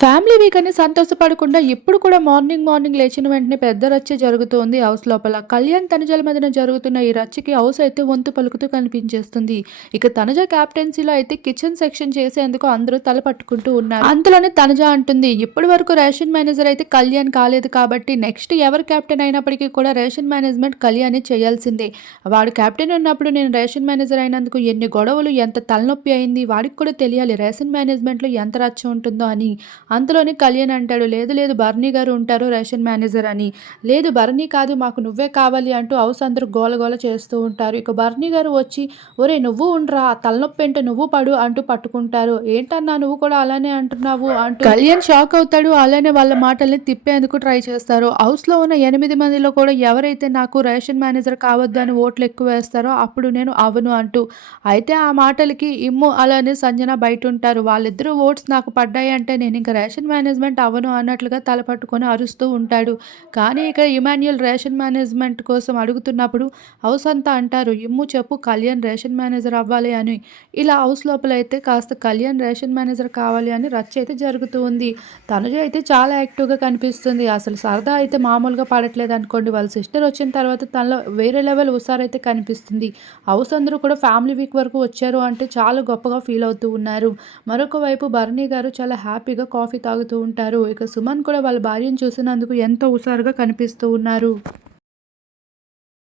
Family week అని సంతోషపడకుండా ఎప్పుడు కూడా మార్నింగ్ మార్నింగ్ లేచిన వెంటనే పెద్ద రచ్చ జరుగుతోంది హౌస్ లోపల. కళ్యాణ్ తనుజల మధ్యన జరుగుతున్న ఈ రచ్చకి హౌస్ అయితే వంతు పలుకుతూ కనిపించేస్తుంది. ఇక తనుజ క్యాప్టెన్సీలో అయితే కిచెన్ సెక్షన్ చేసేందుకు అందరూ తల పట్టుకుంటూ ఉన్నారు. అంతలోనే తనుజ అంటుంది ఇప్పటి వరకు రేషన్ మేనేజర్ అయితే కళ్యాణ్ కాలేదు కాబట్టి నెక్స్ట్ ఎవరు కెప్టెన్ అయినప్పటికీ కూడా రేషన్ మేనేజ్మెంట్ కళ్యాణ్ చేయాల్సిందే. వాడు కెప్టెన్ ఉన్నప్పుడు నేను రేషన్ మేనేజర్ అయినందుకు ఎన్ని గొడవలు ఎంత తలనొప్పి అయింది వాడికి కూడా తెలియాలి రేషన్ మేనేజ్మెంట్లో ఎంత రచ్చ ఉంటుందో అని. అంతలోని కళ్యాణ్ అంటాడు లేదు లేదు బర్నీ గారు ఉంటారు రేషన్ మేనేజర్ అని. లేదు బర్నీ కాదు మాకు నువ్వే కావాలి అంటూ హౌస్ అందరూ గోలగోల చేస్తూ ఉంటారు. ఇక బర్నీ గారు వచ్చి ఒరే నువ్వు ఉండరా ఆ తలనొప్పి ఏంటో నువ్వు పడు అంటూ పట్టుకుంటారు. ఏంటన్నా నువ్వు కూడా అలానే అంటున్నావు అంటూ కళ్యాణ్ షాక్ అవుతాడు. అలానే వాళ్ళ మాటల్ని తిప్పేందుకు ట్రై చేస్తారు. హౌస్లో ఉన్న ఎనిమిది మందిలో కూడా ఎవరైతే నాకు రేషన్ మేనేజర్ కావద్దు అని ఓట్లు ఎక్కువ వేస్తారో అప్పుడు నేను అవును అంటూ. అయితే ఆ మాటలకి ఇమ్ము అలానే సంజన బయట ఉంటారు. వాళ్ళిద్దరూ ఓట్స్ నాకు పడ్డాయి అంటే నేను ఇంకా రేషన్ మేనేజ్మెంట్ అవను అన్నట్లుగా తలపట్టుకొని అరుస్తూ ఉంటాడు. కానీ ఇక ఇమాన్యుయల్ రేషన్ మేనేజ్మెంట్ కోసం అడుగుతున్నప్పుడు హౌస్ అంతా అంటారు ఇమ్ము చెప్పు కళ్యాణ్ రేషన్ మేనేజర్ అవ్వాలి అని. ఇలా హౌస్ లోపల అయితే కాస్త కళ్యాణ్ రేషన్ మేనేజర్ కావాలి అని రచ్చ అయితే జరుగుతూ ఉంది. తనుజ అయితే చాలా యాక్టివ్గా కనిపిస్తుంది. అసలు సరదా అయితే మామూలుగా పడట్లేదు అనుకోండి. వాళ్ళ సిస్టర్ వచ్చిన తర్వాత తనలో వేరే లెవెల్ ఉసారైతే కనిపిస్తుంది. హౌస్ అందరూ కూడా ఫ్యామిలీ వీక్ వరకు వచ్చారు అంటే చాలా గొప్పగా ఫీల్ అవుతూ ఉన్నారు. మరొక వైపు భరణి గారు చాలా హ్యాపీగా కాఫీ తాగుతూ ఉంటారు. ఇక సుమన్ కూడా వాళ్ళ భార్యను చూసినందుకు ఎంతో హుషారుగా కనిపిస్తూ ఉన్నారు.